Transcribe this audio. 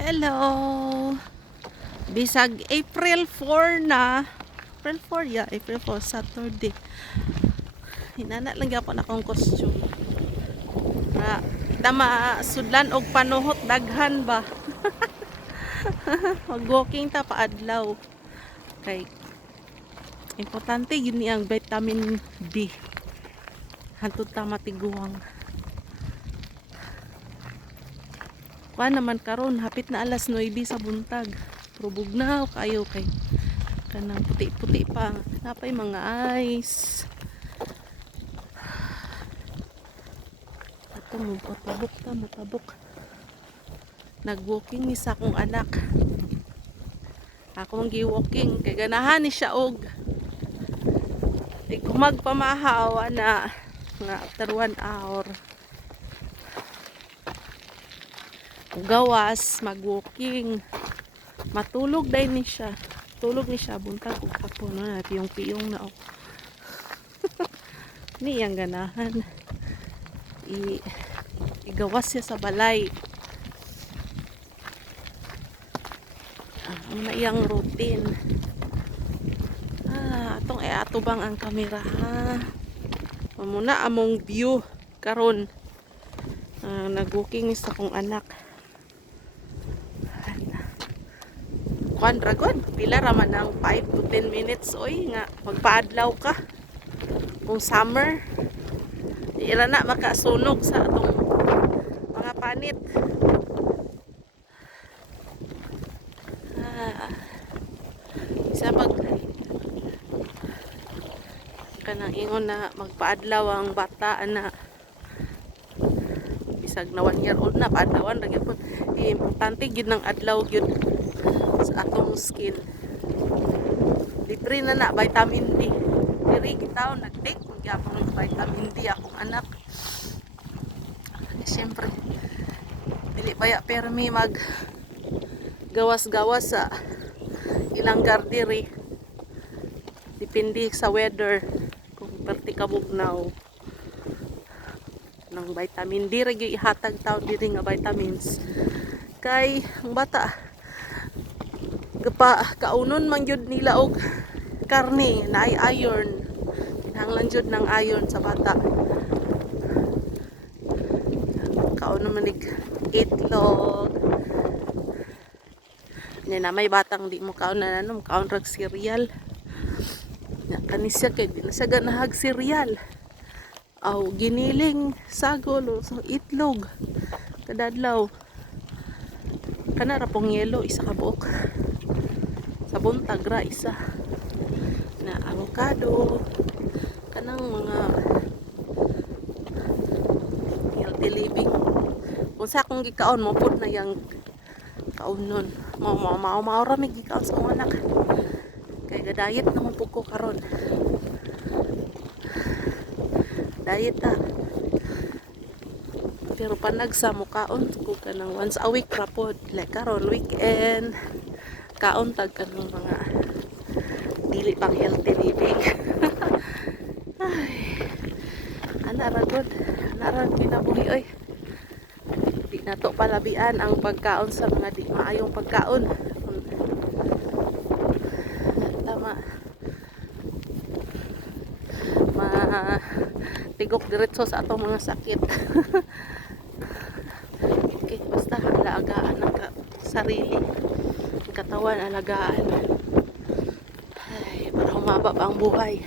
Hello! Bisag April 4 na. April 4 ya, April 4, Saturday. Hinana lang gyapon akong costume. Para kita masudlan og panuhot daghan ba. Mag-walking ta paadlaw. Kay importante yun ang vitamin D. Hantud ta matiguang. Kuan naman karon hapit na alas 9 sa buntag. Pero bugnaw kayo kay kanang puti-puti pa. Napay mga ice. Ato mo matabok. Nag-walking ni sa akong anak. Ako mang gi-walking kay ganahan ni siya og magpamahaw na nga after 1 hour. Gawas mag-walking. Matulog dai ni siya. Tulog ni siya buntag ug hapon na piyong-piyong na ako. Ni yang ganahan. Igawas siya sa balay. Ano iyang routine. Atong atubang ang kamera ha. Muna among view karon. Nag-walking sa akong anak. Kuan dragon, pila raman ang 5 to 10 minutes oy nga magpaadlaw ka. Kung summer, ila na makasunog sa atong mga panit. Isa pag kanang ingon na magpaadlaw ang bata na bisag na 1 year old na paadlawan ra gyud. Importante gyud ng adlaw gyud sa atong skin. Libre na vitamin D. Diri kita nag-take kung gyapon ng vitamin D akong anak. Siyempre dili baya permi mag gawas-gawas sa ilang gardiri. Depende sa weather kung perti ka bugnaw. Ng vitamin D ra gyud ihatag taon diri nga vitamins. Kay ang bata kaunon man gyud nila og karne na ay iron. Kinahanglan jud ng iron sa bata. Kaunon man itlog. Nya na may batang di mo kaon na nanom, kaon rag cereal. Nya kanisya kay di na siya ganahag cereal. Aw giniling sagol so itlog kada adlaw. Kana ra pong yelo isa ka buok. Sa buntag ra isa na avocado kanang mga healthy living kung sa akong gikaon mo pud na yang kaunon mao ra mi gikaon sa akong anak kay ga-diet naman pud ko karon diet ta pero panagsa mo kaon ko kanang once a week ra pod like karon weekend kaon tag kanang mga dili pang healthy living. Ay, ana ra kinabuhi oy. Di na to palabian ang pagkaon sa mga di maayong pagkaon. Tama. Tigok diretso sa atong mga sakit. Okay, basta alagaan ang sarili. Katawan alagaan ay para humaba pa ang buhay.